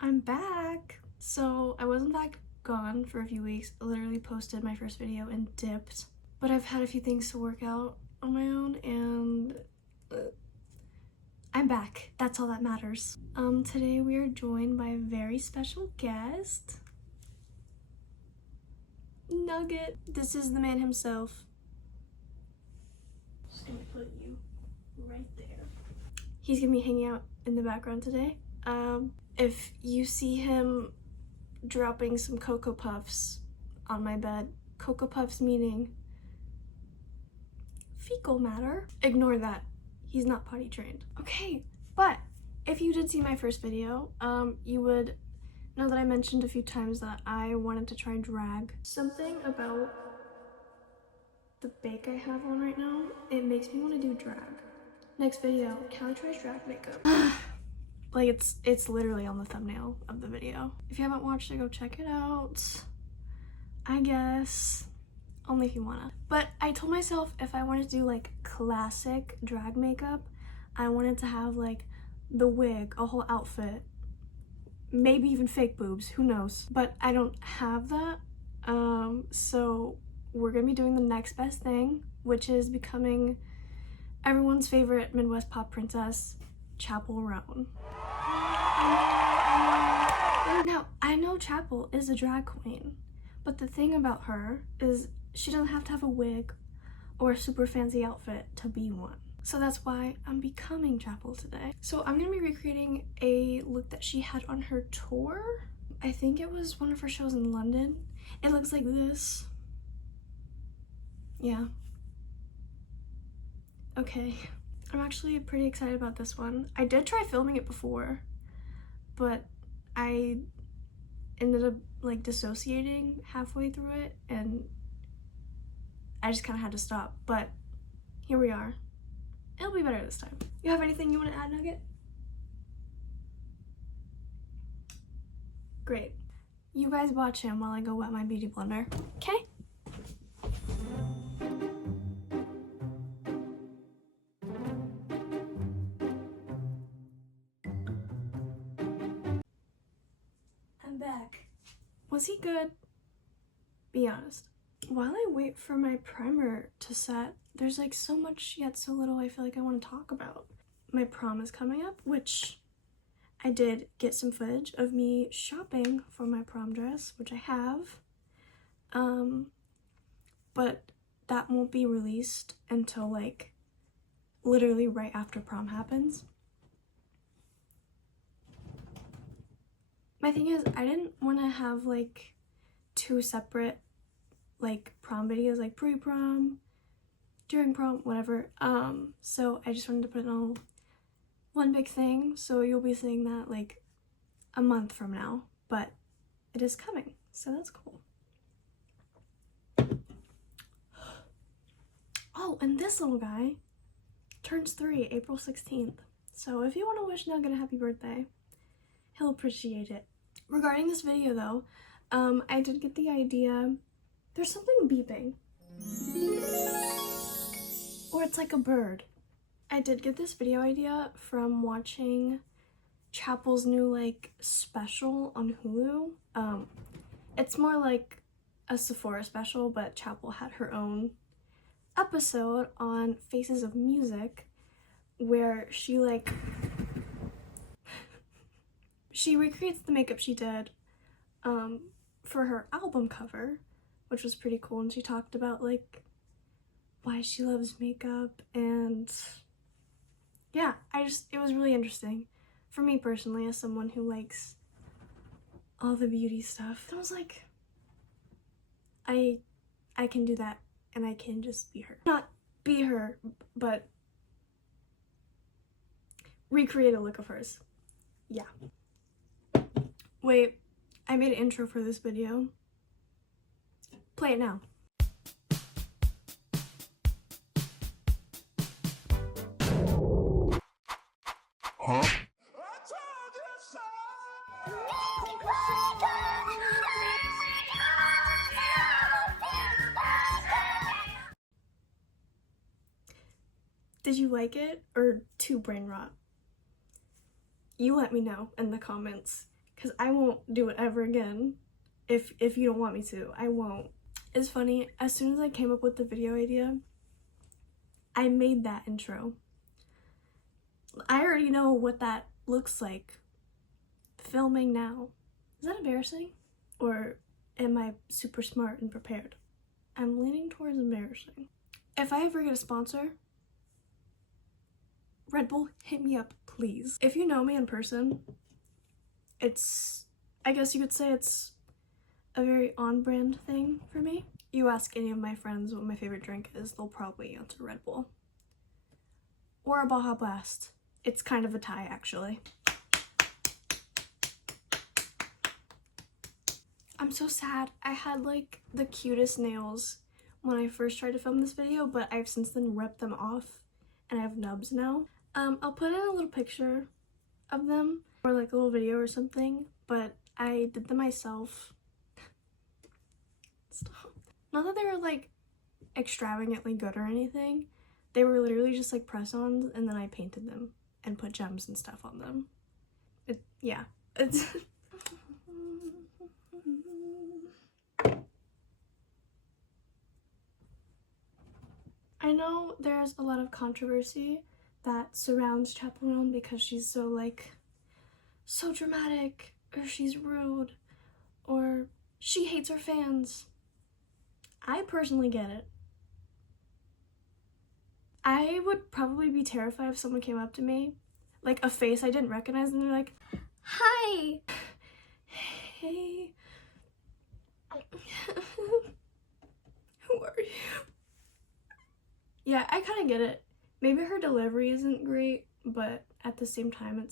I'm back. So I was in fact gone for a few weeks. I literally posted my first video and dipped. But I've had a few things to work out on my own and I'm back. That's all that matters. Today we are joined by a very special guest. Nugget. This is the man himself. Just gonna put you right there. He's gonna be hanging out in the background today. If you see him dropping some Cocoa Puffs on my bed, Cocoa Puffs meaning fecal matter, ignore that. He's not potty trained. Okay, but if you did see my first video, you would know that I mentioned a few times that I wanted to try drag. Something about the bake I have on right now, it makes me want to do drag. Next video, can I try drag makeup? Like it's literally on the thumbnail of the video. If you haven't watched it, go check it out. I guess only if you wanna. But I told myself if I wanted to do like classic drag makeup, I wanted to have like the wig, a whole outfit, maybe even fake boobs, who knows. But I don't have that, so we're gonna be doing the next best thing, which is becoming everyone's favorite Midwest pop princess, Chappell Roan. Now, I know Chappell is a drag queen, but the thing about her is she doesn't have to have a wig or a super fancy outfit to be one. So that's why I'm becoming Chappell today. So I'm gonna be recreating a look that she had on her tour. I think it was one of her shows in London. It looks like this. Yeah. Okay. I'm actually pretty excited about this one. I did try filming it before, but I ended up like dissociating halfway through it and I just kind of had to stop, but here we are. It'll be better this time. You have anything you want to add, Nugget? Great. You guys watch him while I go wet my beauty blender, okay? I'm back. Was he good? Be honest. While I wait for my primer to set, there's like so much yet so little I feel like I want to talk about. My prom is coming up, which I did get some footage of me shopping for my prom dress, which I have. But that won't be released until like literally right after prom happens. My thing is, I didn't want to have like two separate like prom videos, like pre-prom, during prom, whatever. So I just wanted to put it on one big thing, so you'll be seeing that like a month from now, but it is coming, so that's cool. Oh, and this little guy turns 3 April 16th, so if you want to wish Nugget a happy birthday, he'll appreciate it. Regarding this video though, I did get the idea, there's something beeping. Or it's like a bird. I did get this video idea from watching Chappell's new like special on Hulu. It's more like a Sephora special, but Chappell had her own episode on Faces of Music where she like she recreates the makeup she did for her album cover, which was pretty cool, and she talked about like why she loves makeup, and yeah, it was really interesting for me personally as someone who likes all the beauty stuff. I was like, I can do that, and I can just be her. Not be her, but recreate a look of hers. Yeah. Wait, I made an intro for this video. Play it now. Huh? Did you like it or too brain rot? You let me know in the comments, because I won't do it ever again. If you don't want me to, I won't. It's funny, as soon as I came up with the video idea, I made that intro. I already know what that looks like filming now. Is that embarrassing? Or am I super smart and prepared? I'm leaning towards embarrassing. If I ever get a sponsor, Red Bull, hit me up, please. If you know me in person, I guess you could say it's a very on-brand thing for me. You ask any of my friends what my favorite drink is, they'll probably answer Red Bull. Or a Baja Blast. It's kind of a tie, actually. I'm so sad. I had like the cutest nails when I first tried to film this video, but I've since then ripped them off and I have nubs now. I'll put in a little picture of them or like a little video or something, but I did them myself. Stop. Not that they were like extravagantly good or anything. They were literally just like press-ons, and then I painted them and put gems and stuff on them. Yeah. It's I know there's a lot of controversy that surrounds Chappell Roan because she's so dramatic, or she's rude, or she hates her fans. I personally get it. I would probably be terrified if someone came up to me, like a face I didn't recognize, and they're like, "Hi, hey, who are you?" Yeah, I kind of get it. Maybe her delivery isn't great, but at the same time,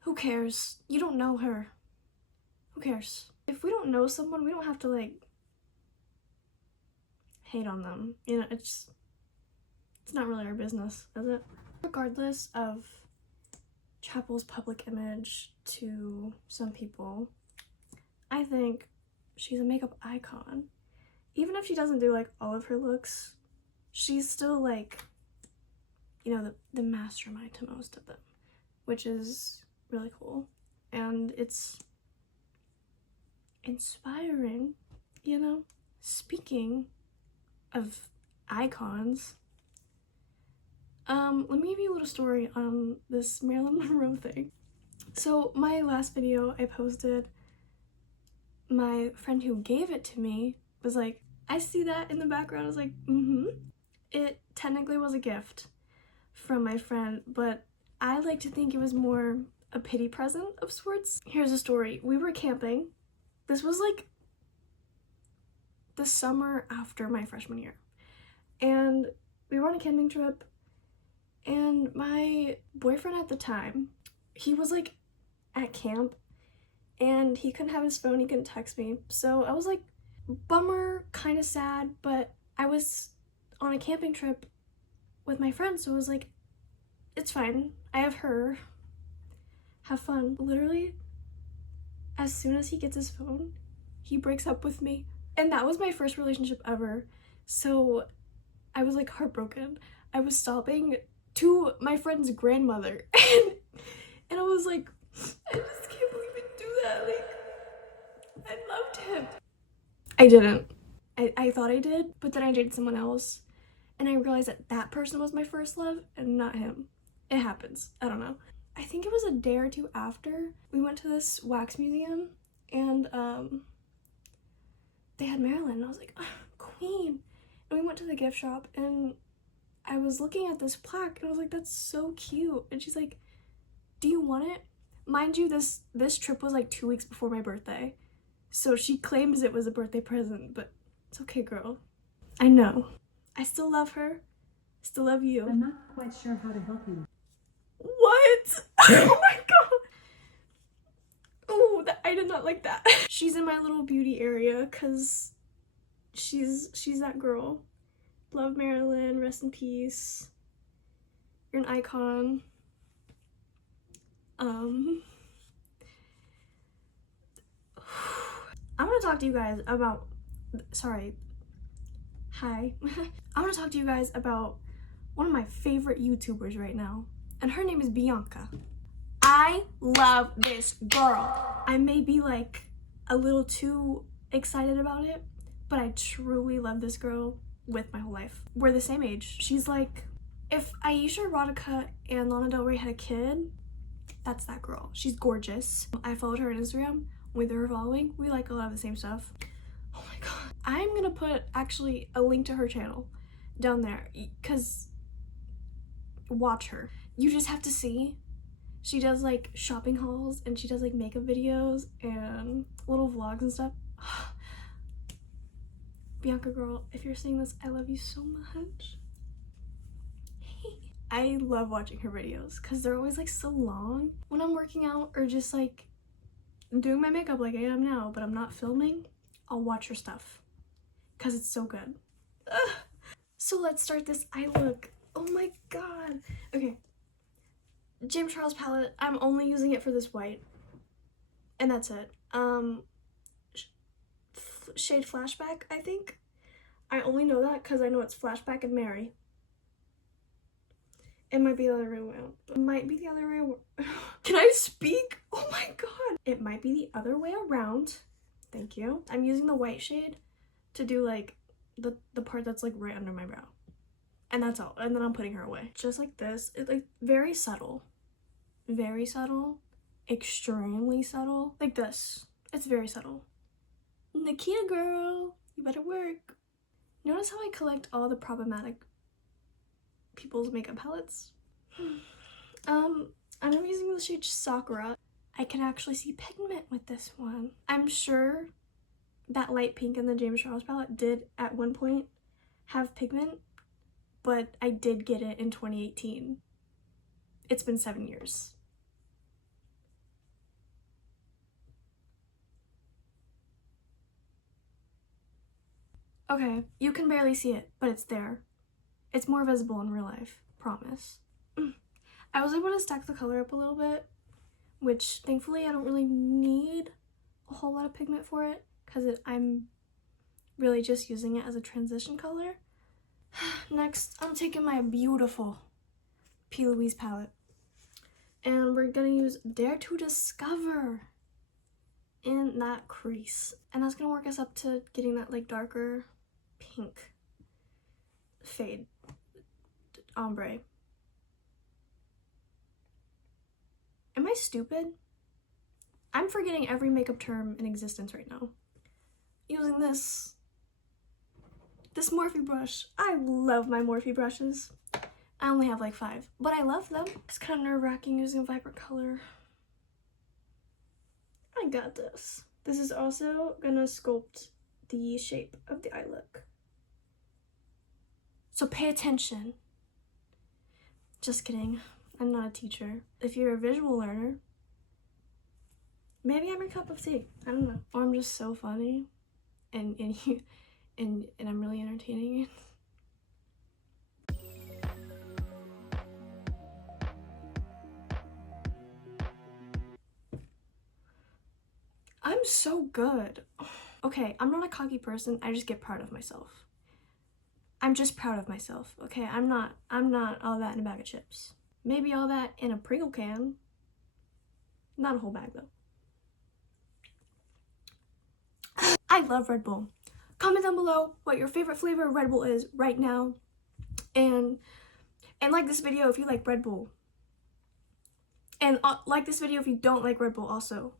who cares? You don't know her. Who cares? If we don't know someone, we don't have to like hate on them. You know, it's not really our business, is it? Regardless of Chappell's public image to some people, I think she's a makeup icon. Even if she doesn't do like all of her looks, she's still like, you know, the mastermind to most of them, which is really cool. And it's inspiring, you know? Speaking of icons, let me give you a little story on this Marilyn Monroe thing. So my last video I posted, my friend who gave it to me was like, "I see that in the background." I was like, mm-hmm. It technically was a gift from my friend, but I like to think it was more a pity present of sorts. Here's a story. We were camping. This was like the summer after my freshman year. And we were on a camping trip, and my boyfriend at the time, he was like at camp and he couldn't have his phone, he couldn't text me. So I was like, bummer, kind of sad, but I was on a camping trip with my friends, so I was like, it's fine, I have her, have fun. Literally, as soon as he gets his phone, he breaks up with me. And that was my first relationship ever, so I was like heartbroken. I was sobbing to my friend's grandmother, and I was like, I just can't believe he'd do that. Like, I loved him. I didn't. I thought I did, but then I dated someone else, and I realized that that person was my first love and not him. It happens. I don't know. I think it was a day or two after we went to this wax museum, and they had Marilyn, and I was like, oh, Queen. And we went to the gift shop, and I was looking at this plaque, and I was like, that's so cute. And she's like, do you want it? Mind you, this trip was like 2 weeks before my birthday, so she claims it was a birthday present, but it's okay, girl. I know. I still love her. Still love you. I'm not quite sure how to help you. What? Oh my god. Oh, I did not like that. She's in my little beauty area because she's that girl. Love Marilyn, rest in peace. You're an icon. I'm gonna talk to you guys about, sorry, hi. I'm gonna talk to you guys about one of my favorite YouTubers right now, and her name is Bianca. I love this girl. I may be like a little too excited about it, but I truly love this girl with my whole life. We're the same age. She's like, if Aisha Erotica and Lana Del Rey had a kid, that's that girl. She's gorgeous. I followed her on Instagram. With her following, we like a lot of the same stuff. Oh my god. I'm gonna put actually a link to her channel down there because watch her. You just have to see. She does like shopping hauls and she does like makeup videos and little vlogs and stuff. Bianca girl, if you're seeing this, I love you so much. I love watching her videos because they're always like so long. When I'm working out or just like doing my makeup like I am now, but I'm not filming, I'll watch her stuff because it's so good. Ugh. So let's start this eye look. Oh my god. Okay. James Charles palette. I'm only using it for this white. And that's it. Shade Flashback, I think. I only know that because I know it's Flashback and Mary. It might be the other way around. It might be the other way around. Can I speak? Oh my god. It might be the other way around. Thank you. I'm using the white shade to do like the part that's like right under my brow. And that's all. And then I'm putting her away. Just like this. It's like very subtle. Very subtle. Extremely subtle. Like this. It's very subtle. Nikita girl, you better work. Notice how I collect all the problematic people's makeup palettes? I'm using the shade Sakura. I can actually see pigment with this one. I'm sure that light pink in the James Charles palette did at one point have pigment, but I did get it in 2018. It's been 7 years. Okay, you can barely see it, but it's there. It's more visible in real life, promise. I was able to stack the color up a little bit, which thankfully I don't really need a whole lot of pigment for it because I'm really just using it as a transition color. Next, I'm taking my beautiful P. Louise palette and we're gonna use Dare to Discover in that crease. And that's gonna work us up to getting that like darker pink fade ombre. Am I stupid? I'm forgetting every makeup term in existence right now. Using this Morphe brush. I love my Morphe brushes. I only have like 5, but I love them. It's kind of nerve-wracking using a vibrant color. I got this. This is also gonna sculpt the shape of the eye look. So pay attention. Just kidding. I'm not a teacher. If you're a visual learner, maybe I'm your cup of tea. I don't know. Or I'm just so funny and I'm really entertaining. I'm so good. Okay, I'm not a cocky person. I just get proud of myself. I'm just proud of myself, okay? I'm not all that in a bag of chips. Maybe all that in a Pringle can. Not a whole bag, though. I love Red Bull. Comment down below what your favorite flavor of Red Bull is right now. And like this video if you like Red Bull. And like this video if you don't like Red Bull also.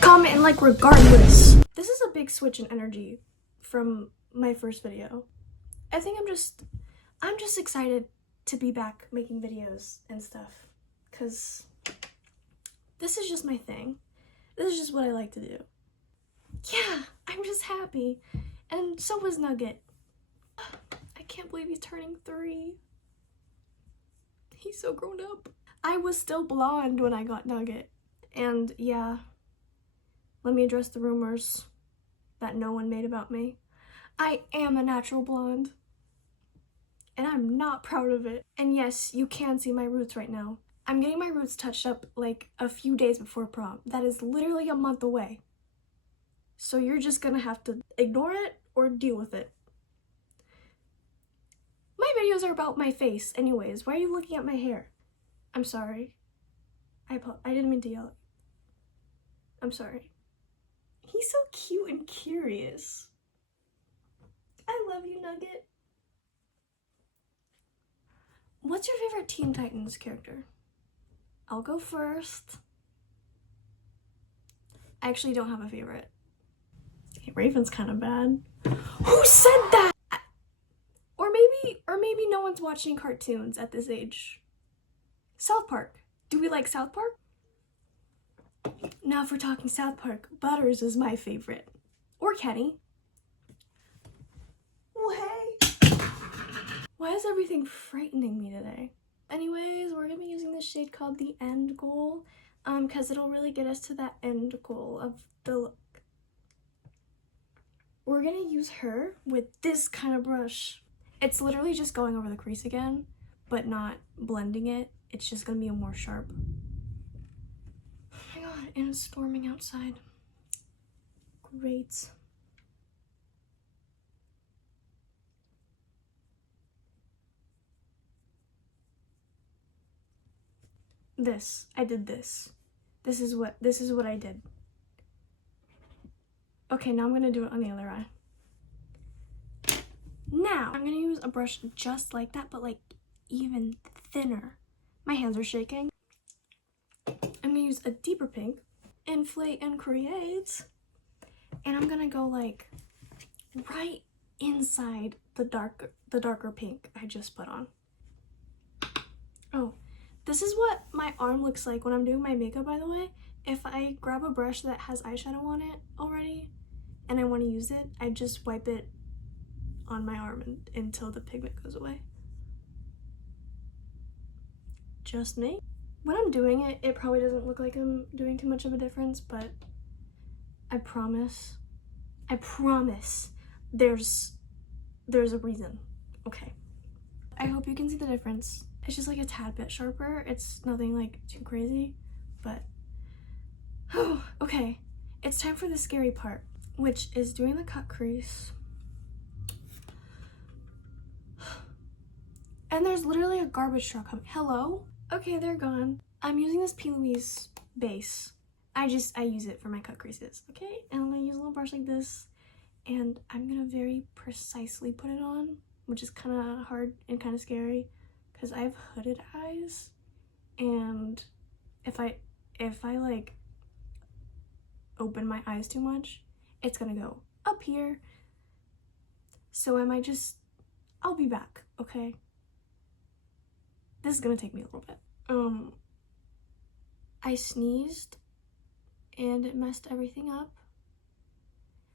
Comment and like regardless. This is a big switch in energy from my first video. I think I'm just excited to be back making videos and stuff, because this is just my thing. This is just what I like to do. Yeah, I'm just happy. And so was Nugget. I can't believe he's turning 3. He's so grown up. I was still blonde when I got Nugget. And yeah, let me address the rumors that no one made about me. I am a natural blonde. And I'm not proud of it. And yes, you can see my roots right now. I'm getting my roots touched up like a few days before prom. That is literally a month away. So you're just gonna have to ignore it or deal with it. My videos are about my face anyways. Why are you looking at my hair? I'm sorry. I didn't mean to yell. I'm sorry. He's so cute and curious. I love you, Nugget. What's your favorite Teen Titans character? I'll go first. I actually don't have a favorite. Hey, Raven's kind of bad. Who said that? Or maybe no one's watching cartoons at this age. South Park. Do we like South Park? Now if we're talking South Park, Butters is my favorite. Or Kenny. Oh, hey. Why is everything frightening me today? Anyways, we're gonna be using this shade called the End Goal, because it'll really get us to that end goal of the look. We're gonna use her with this kind of brush. It's literally just going over the crease again, but not blending it. It's just gonna be a more sharp. Oh my god, and it's storming outside. Great. I did this. This is what I did. Okay, now I'm gonna do it on the other eye. Now, I'm gonna use a brush just like that, but like even thinner. My hands are shaking. I'm gonna use a deeper pink, inflate and create, and I'm gonna go like right inside the darker pink I just put on. Oh, this is what my arm looks like when I'm doing my makeup, by the way. If I grab a brush that has eyeshadow on it already and I want to use it, I just wipe it on my arm until the pigment goes away. Just me. When I'm doing it, it probably doesn't look like I'm doing too much of a difference, but I promise there's a reason. Okay. I hope you can see the difference. It's just like a tad bit sharper. It's nothing like too crazy, but okay. It's time for the scary part, which is doing the cut crease. And there's literally a garbage truck coming. Hello? Okay, they're gone. I'm using this P. Louise base. I use it for my cut creases, okay? And I'm gonna use a little brush like this, and I'm gonna very precisely put it on, which is kind of hard and kind of scary because I have hooded eyes, and if I like open my eyes too much, it's gonna go up here. So I'll be back, okay? This is gonna take me a little bit. I sneezed and it messed everything up,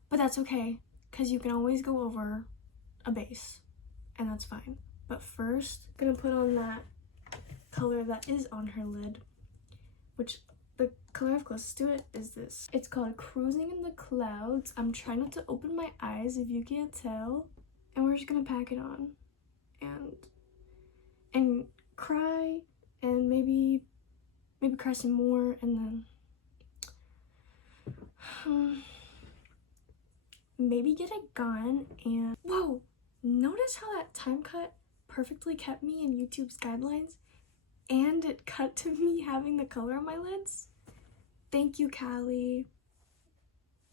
but that's okay because you can always go over a base and that's fine. But first, I'm gonna put on that color that is on her lid, which the color I have closest to it is this. It's called Cruising in the Clouds. I'm trying not to open my eyes if you can't tell. And we're just gonna pack it on and cry and maybe cry some more, and then maybe get a gun and whoa, notice how that time cut perfectly kept me in YouTube's guidelines and it cut to me having the color on my lids? Thank you, Callie.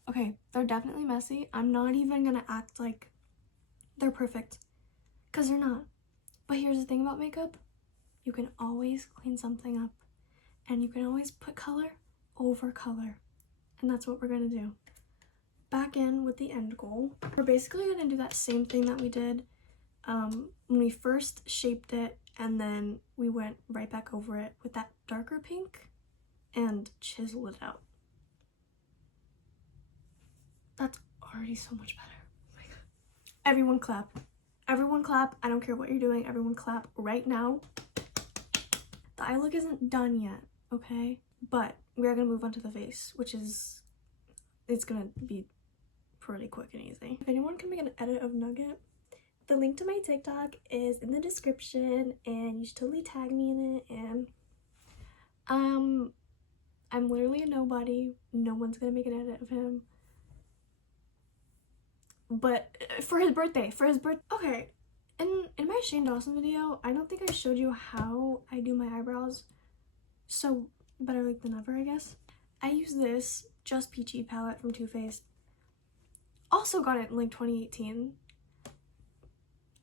Okay, they're definitely messy. I'm not even gonna act like they're perfect because they're not. But here's the thing about makeup. You can always clean something up and you can always put color over color. And that's what we're gonna do. Back in with the End Goal. We're basically gonna do that same thing that we did when we first shaped it, and then we went right back over it with that darker pink and chisel it out. That's already so much better. Oh my god. Everyone clap. Everyone clap. I don't care what you're doing. Everyone clap right now. The eye look isn't done yet, okay? But we are gonna move on to the face, which is, it's gonna be pretty quick and easy. If anyone can make an edit of Nugget, the link to my TikTok is in the description and you should totally tag me in it. And I'm literally a nobody. No one's gonna make an edit of him. But for his birthday, okay. In my Shane Dawson video, I don't think I showed you how I do my eyebrows. So better late than never, I guess. I use this Just Peachy palette from Too Faced. Also got it in like 2018.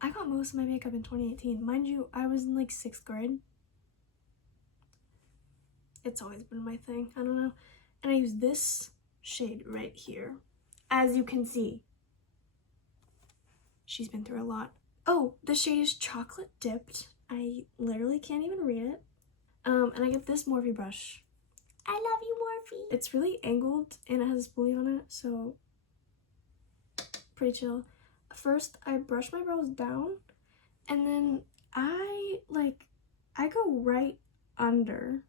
I got most of my makeup in 2018. Mind you, I was in like 6th grade. It's always been my thing. I don't know. And I use this shade right here. As you can see, she's been through a lot. Oh, the shade is Chocolate Dipped. I literally can't even read it. And I get this Morphe brush. I love you, Morphe. It's really angled and it has a spoolie on it, so pretty chill. First, I brush my brows down, and then I go right under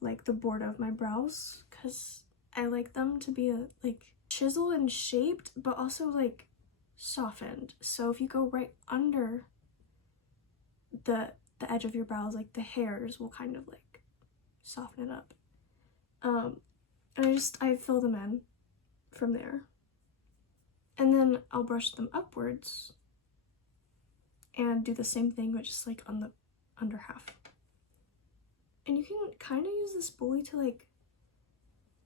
like the border of my brows because I like them to be like chiseled and shaped, but also like softened. So if you go right under the edge of your brows, like the hairs will kind of like soften it up. And I fill them in from there. And then I'll brush them upwards and do the same thing, but just like on the under half. And you can kind of use the spoolie to like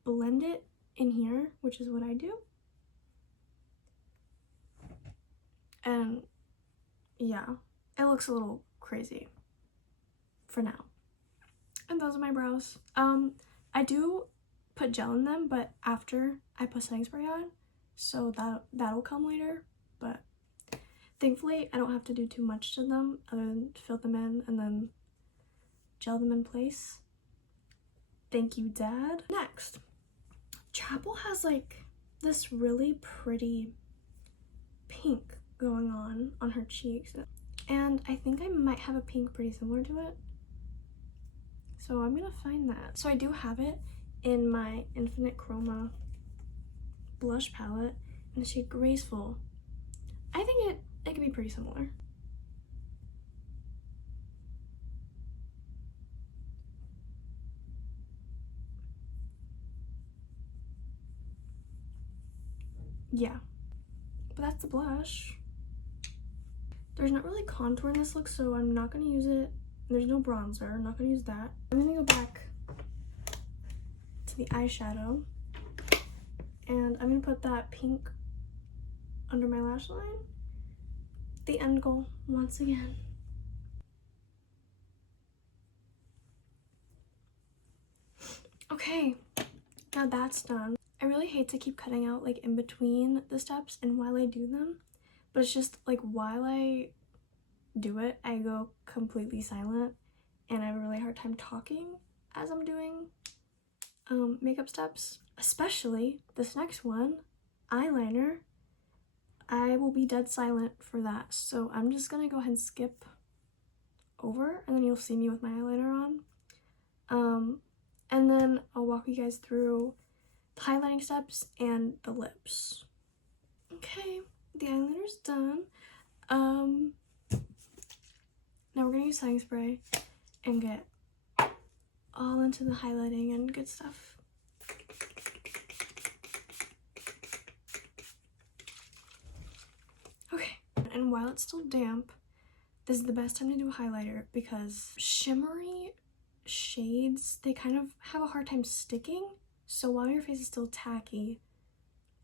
blend it in here, which is what I do. And yeah, it looks a little crazy for now. And those are my brows. I do put gel in them, but after I put setting spray on, so that'll come later. But thankfully I don't have to do too much to them other than fill them in and then gel them in place. Thank you, Dad. Next, Chappell has like this really pretty pink going on her cheeks, and I think I might have a pink pretty similar to it, so I'm gonna find that. So I do have it in my Infinite Chroma blush palette in the shade Graceful. I think it could be pretty similar. Yeah, but that's the blush. There's not really contour in this look, so I'm not gonna use it. There's no bronzer, I'm not gonna use that. I'm gonna go back to the eyeshadow, and I'm gonna put that pink under my lash line. The end goal, once again. Okay, now that's done. I really hate to keep cutting out like in between the steps and while I do them, but it's just like while I do it, I go completely silent and I have a really hard time talking as I'm doing makeup steps, especially this next one, eyeliner. I will be dead silent for that, so I'm just gonna go ahead and skip over, and then you'll see me with my eyeliner on, and then I'll walk you guys through the highlighting steps and the lips. Okay, the eyeliner's done. Now we're gonna use setting spray and get all into the highlighting and good stuff. Okay, and while it's still damp, this is the best time to do a highlighter because shimmery shades, they kind of have a hard time sticking. So while your face is still tacky,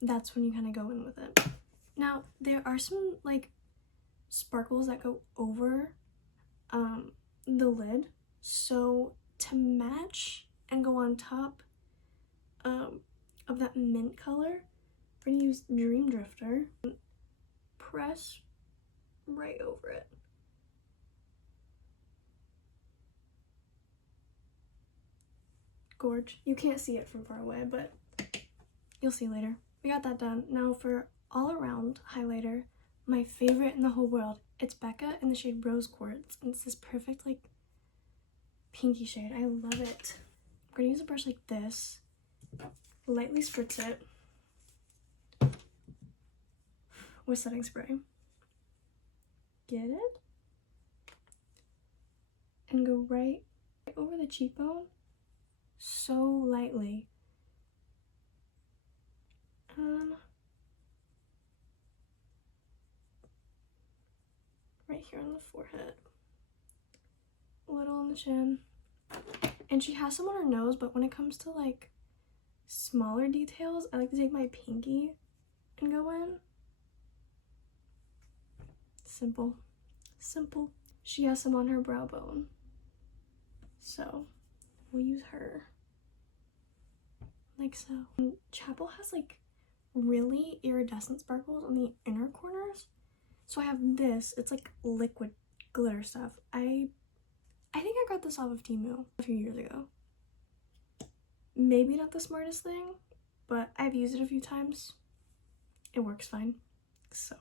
that's when you kind of go in with it. Now, there are some like sparkles that go over the lid. So to match and go on top of that mint color, we're gonna use Dream Drifter. Press right over it. Gorge. You can't see it from far away, but you'll see later. We got that done. Now for all around highlighter, my favorite in the whole world. It's Becca in the shade Rose Quartz, and it's this perfect like pinky shade. I love it. I'm gonna use a brush like this, lightly spritz it with setting spray. Get it? And go right over the cheekbone, so lightly. Right here on the forehead, a little on the chin. And she has some on her nose, but when it comes to like smaller details, I like to take my pinky and go in. Simple. Simple. She has some on her brow bone, so we'll use her. Like so. And Chappell has like really iridescent sparkles on the inner corners. So I have this, it's like liquid glitter stuff. I think I got this off of Temu a few years ago. Maybe not the smartest thing, but I've used it a few times. It works fine. So.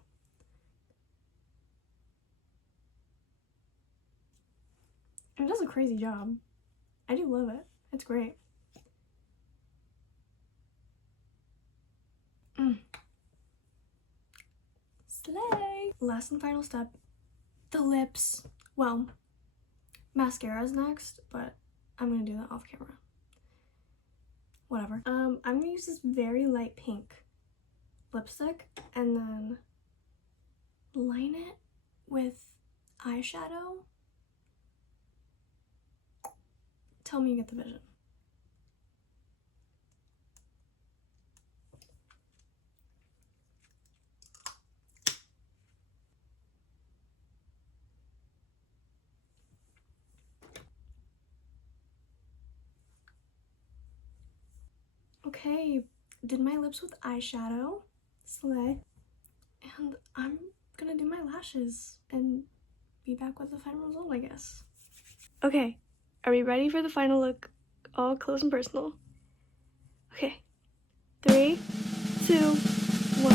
It does a crazy job. I do love it. It's great. Slay! Last and final step, the lips. Well, mascara is next, but I'm gonna do that off camera. Whatever. I'm gonna use this very light pink lipstick and then line it with eyeshadow. Tell me you get the vision. Okay, did my lips with eyeshadow. Slay. And I'm gonna do my lashes and be back with the final result, I guess. Okay, are we ready for the final look? All close and personal. Okay, 3, 2, 1.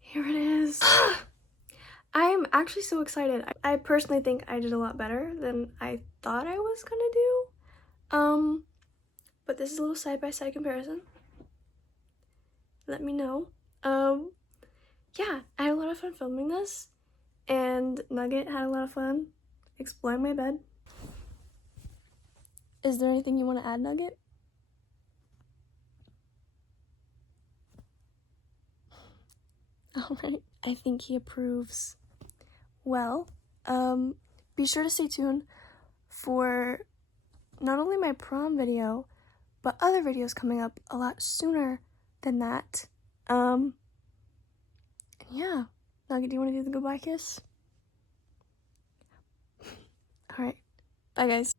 Here it is. I'm actually so excited. I personally think I did a lot better than I thought I was gonna do. But this is a little side-by-side comparison. Let me know. Yeah, I had a lot of fun filming this, and Nugget had a lot of fun exploring my bed. Is there anything you want to add, Nugget? Alright, I think he approves. Well, be sure to stay tuned for not only my prom video, but other videos coming up a lot sooner than that. Yeah. Nugget, do you want to do the goodbye kiss? Alright. Bye, guys.